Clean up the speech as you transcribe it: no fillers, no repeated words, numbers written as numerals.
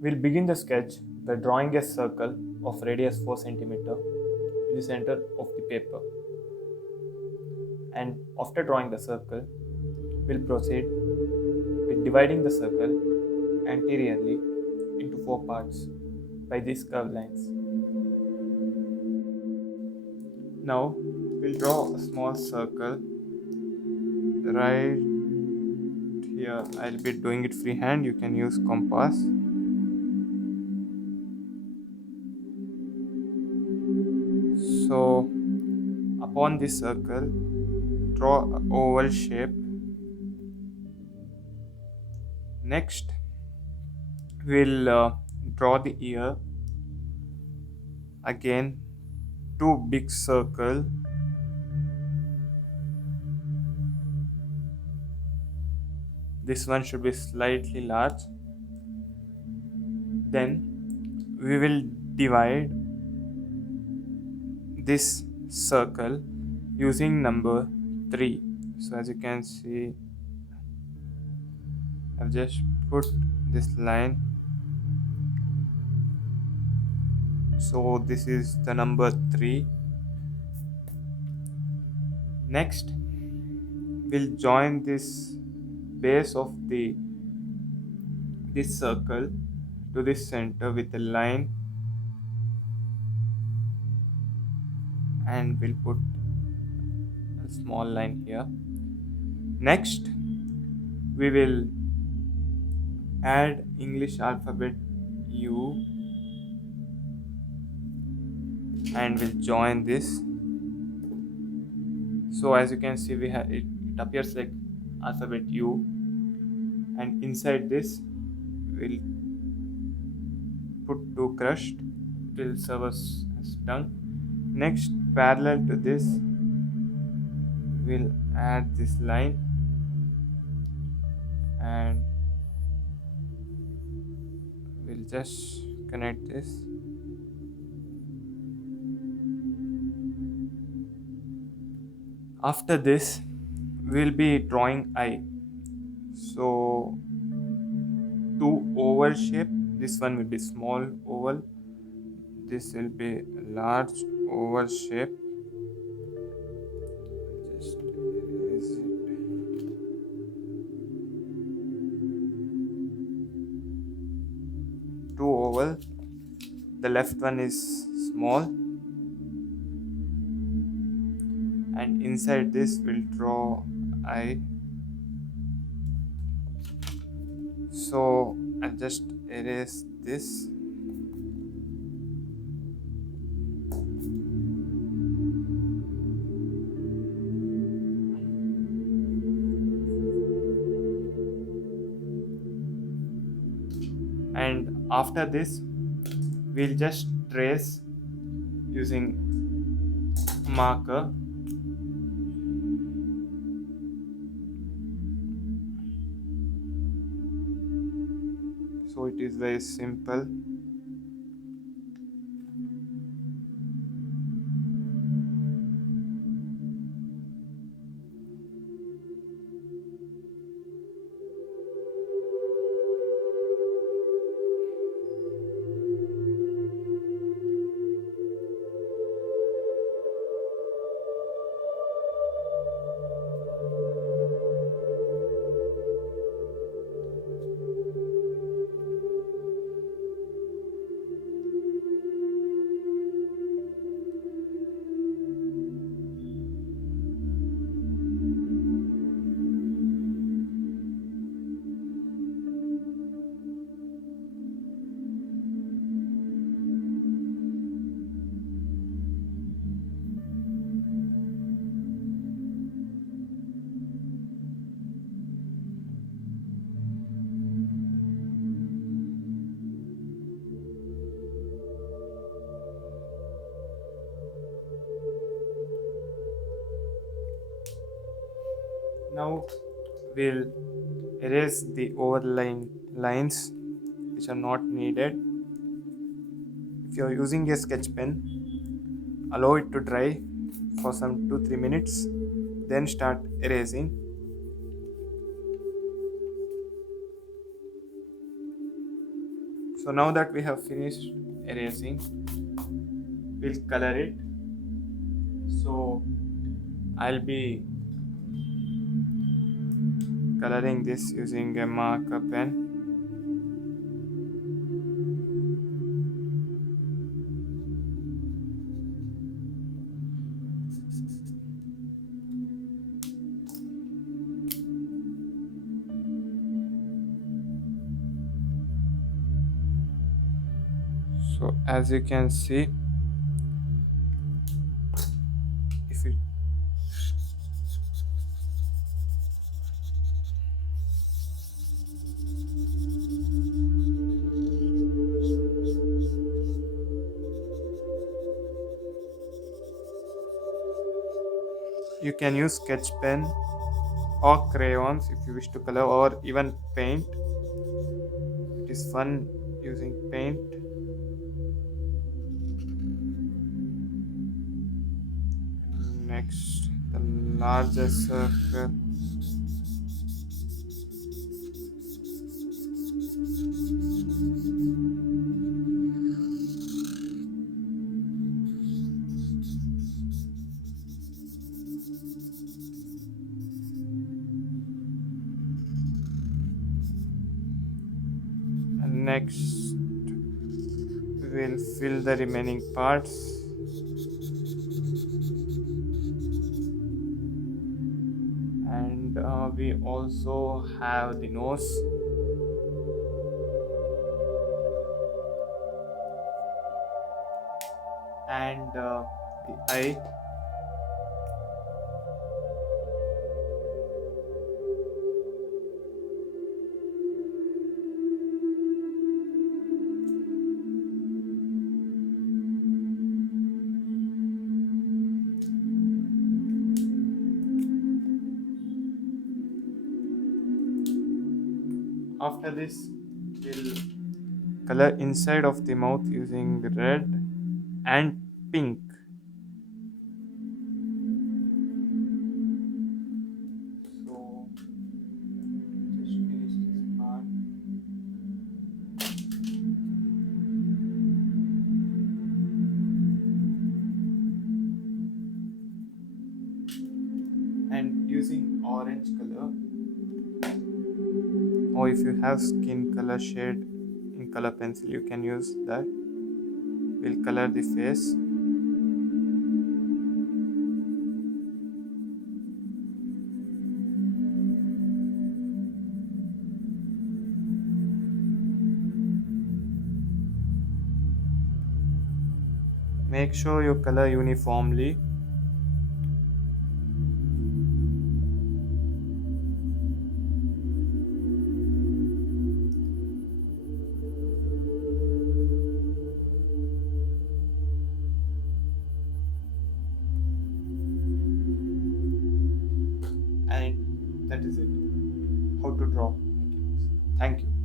We'll begin the sketch by drawing a circle of radius 4 cm in the center of the paper. And after drawing the circle, we'll proceed with dividing the circle anteriorly into 4 parts by these curved lines. Now we'll draw a small circle right here. I'll be doing it freehand. You can use compass. So upon this circle, draw an oval shape. Next, we'll draw the ear. Again, two big circle. This one should be slightly large. Then we will divide this circle using number 3. So as you can see, I've just put this line. So this is the number 3. Next, we'll join this base of this circle to this center with a line, and we'll put a small line here. Next, we will add English alphabet U and we'll join this. So as you can see, we have it appears like alphabet U, and inside this we'll put 2 crushed. It will serve us as tongue. Next, parallel to this, we'll add this line and we'll just connect this. After this, we'll be drawing eye. So 2 oval shape. This one will be small oval. This will be large oval shape. Just erase it. Two oval. The left one is small, and inside this we'll draw eye. So I'll just erase this. And after this, we'll just trace using marker. So it is very simple. Now we'll erase the overlying lines which are not needed. If you are using a sketch pen, allow it to dry for some 2-3 minutes, then start erasing. So So now that we have finished erasing, we'll color it. So I'll be coloring this using a marker pen. So as you can see, if it you can use sketch pen or crayons if you wish to color, or even paint. It is fun using paint. Next, the larger circle. And next, we'll fill the remaining parts. And we also have the nose. And the eye. After this, we'll color inside of the mouth using red and pink. So just finish this part. And using orange color, or if you have skin color shade in color pencil, you can use that. We'll color the face. Make sure you color uniformly. And that is it. How to draw Mickey Mouse. Thank you.